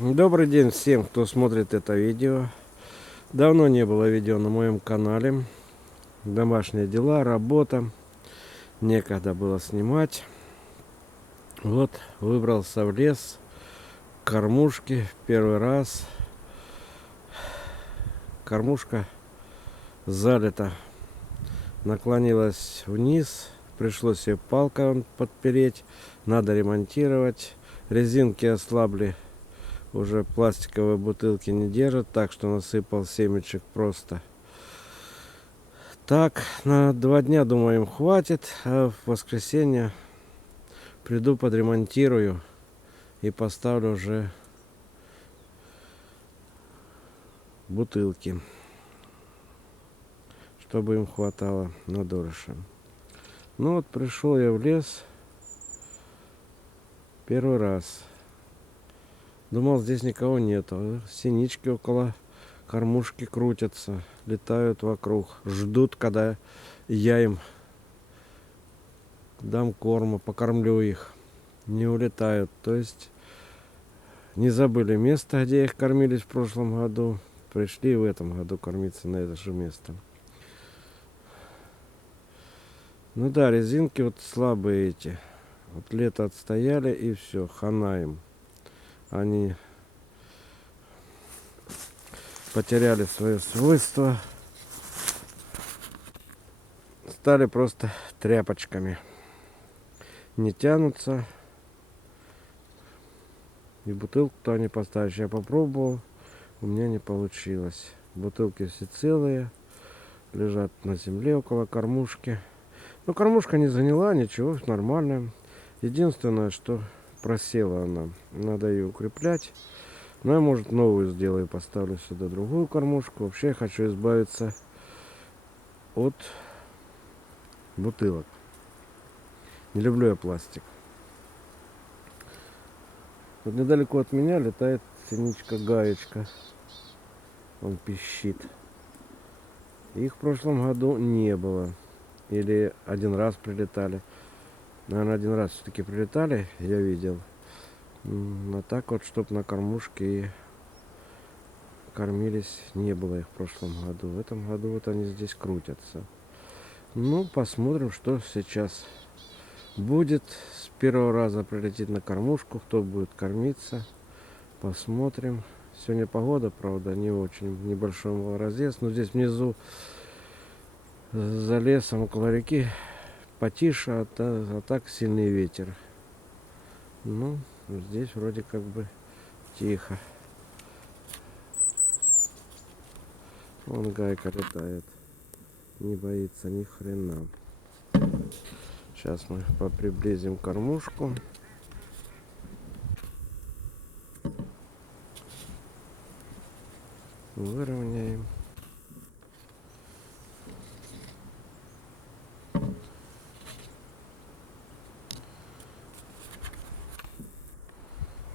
Добрый день всем, кто смотрит это видео. Давно не было видео на моем канале. Домашние дела, работа. Некогда было снимать. Вот, выбрался в лес. Кормушки первый раз. Кормушка залита. Наклонилась вниз. Пришлось ее палкой подпереть. Надо ремонтировать. Резинки ослабли. Уже пластиковые бутылки не держат, так что насыпал семечек просто. Так, на 2 дня, думаю, им хватит. А в воскресенье приду, подремонтирую и поставлю уже бутылки, чтобы им хватало на дольше. Ну вот, пришел я в лес первый раз. Думал, здесь никого нету. Синички около кормушки крутятся, летают вокруг, ждут, когда я им дам корма, покормлю их. Не улетают. То есть не забыли место, где их кормились в прошлом году. Пришли в этом году кормиться на это же место. Ну да, резинки вот слабые эти. Вот лето отстояли и все, хана им. Они потеряли свое свойство. Стали просто тряпочками. Не тянутся. И бутылку-то они поставишь. Я попробовал. У меня не получилось. Бутылки все целые. Лежат на земле около кормушки. Ну, кормушка не заняла, ничего, нормально. Единственное, что просела она. Надо ее укреплять. Ну, я, может, новую сделаю, поставлю сюда другую кормушку. Вообще, я хочу избавиться от бутылок. Не люблю я пластик. Вот недалеко от меня летает синичка-гаечка. Он пищит. Их в прошлом году не было. Или один раз прилетали. Наверное, один раз все-таки прилетали, я видел. А так вот, чтоб на кормушке и кормились, не было их в прошлом году. В этом году вот они здесь крутятся. Ну, посмотрим, что сейчас будет. С первого раза прилетит на кормушку, кто будет кормиться. Посмотрим. Сегодня погода, правда, не очень, небольшой морозец. Но здесь внизу, за лесом, около реки, потише, а так сильный ветер. Ну, здесь вроде как бы тихо. Вон гайка летает. Не боится ни хрена. Сейчас мы поприблизим кормушку. Выровняем.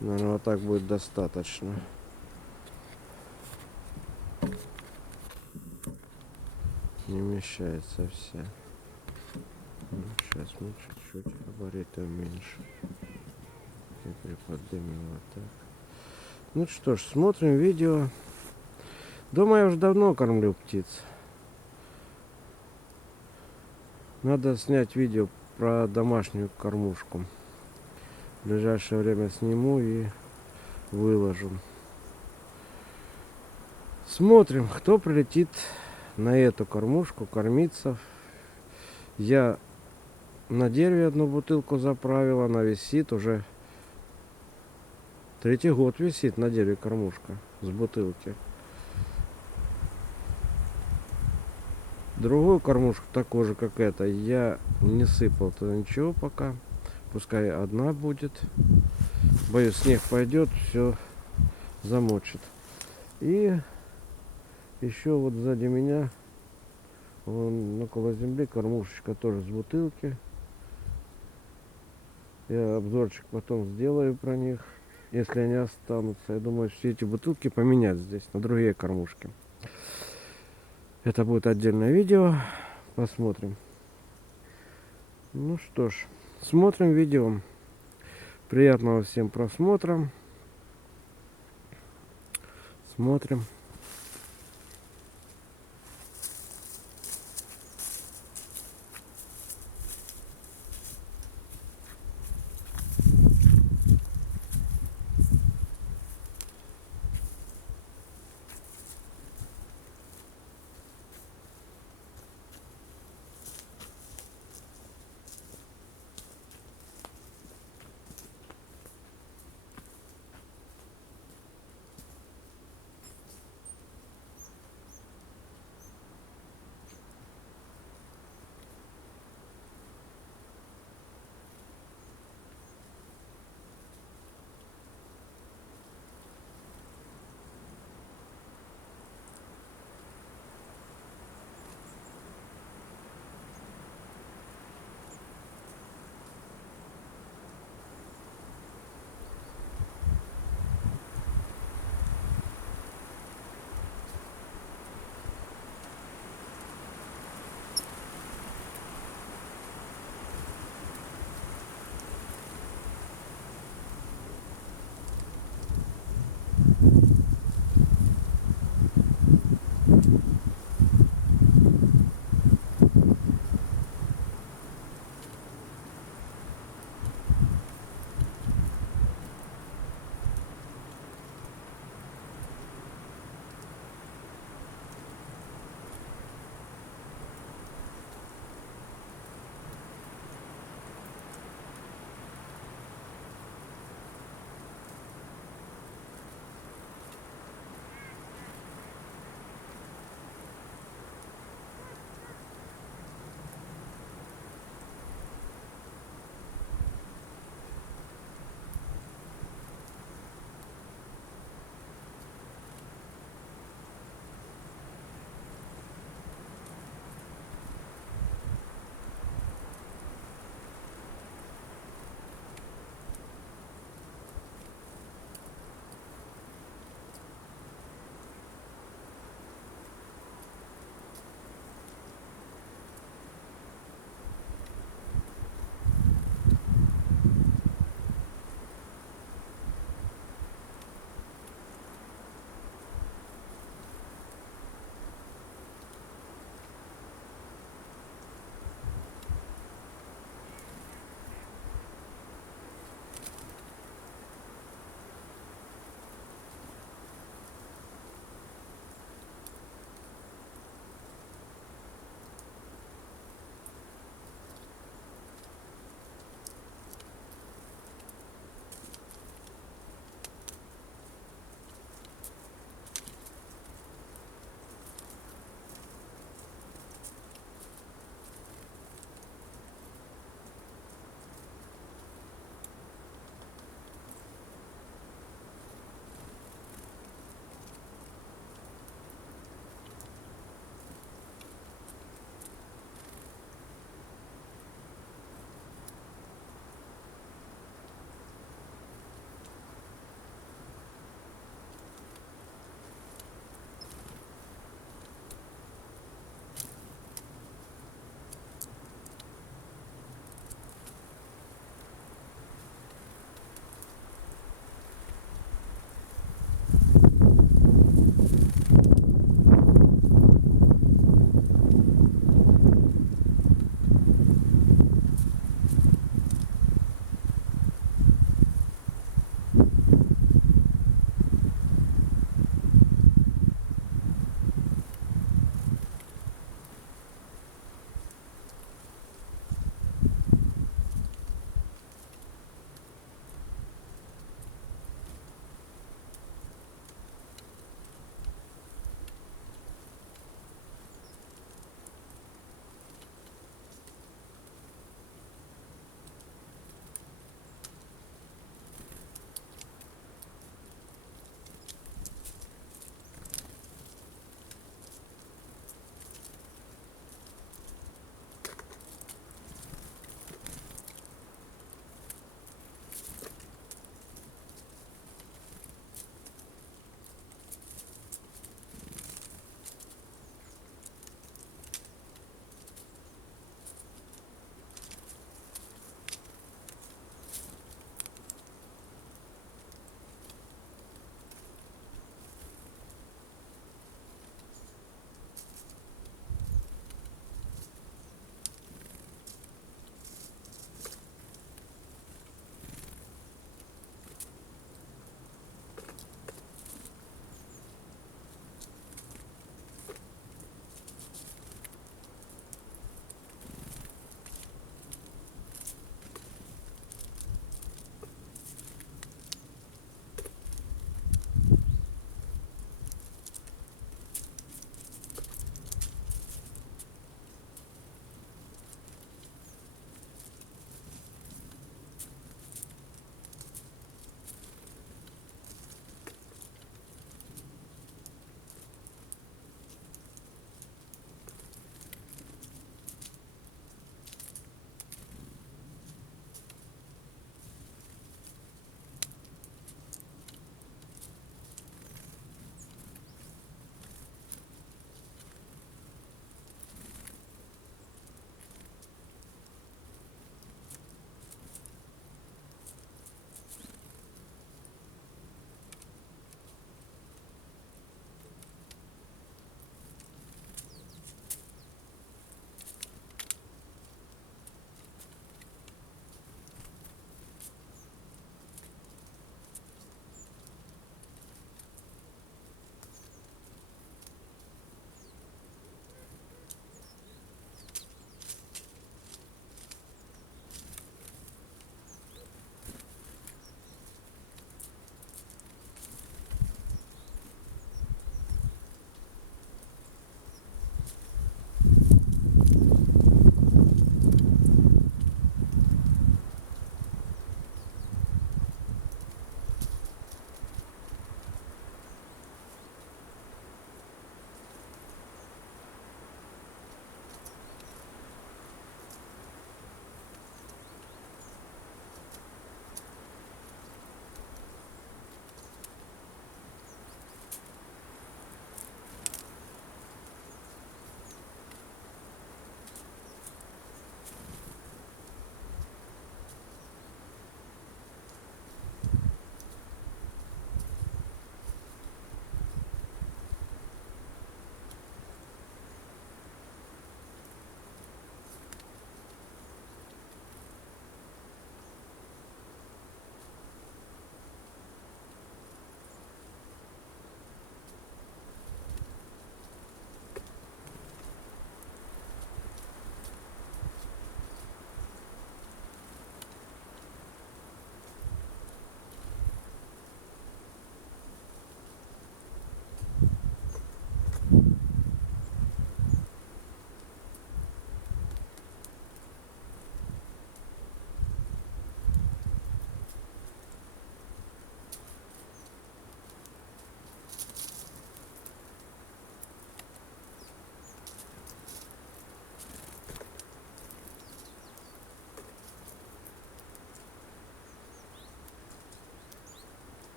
Наверное, вот так будет достаточно. Не вмещается вся. Ну, сейчас мы чуть-чуть габариты уменьшим. И приподнимем вот так. Ну что ж, смотрим видео. Дома я уже давно кормлю птиц. Надо снять видео про домашнюю кормушку. В ближайшее время сниму и выложу. Смотрим, кто прилетит на эту кормушку кормиться. Я на дереве одну бутылку заправил, она висит уже 3-й год висит на дереве кормушка с бутылки. Другую кормушку, такую же как эта, я не сыпал туда ничего пока. Пускай одна будет. Боюсь, снег пойдет, все замочит. И еще вот сзади меня, вон около земли, кормушечка тоже с бутылки. Я обзорчик потом сделаю про них, если они останутся. Я думаю, все эти бутылки поменять здесь на другие кормушки. Это будет отдельное видео. Посмотрим. Ну что ж, смотрим видео. Приятного всем просмотра. Посмотрим.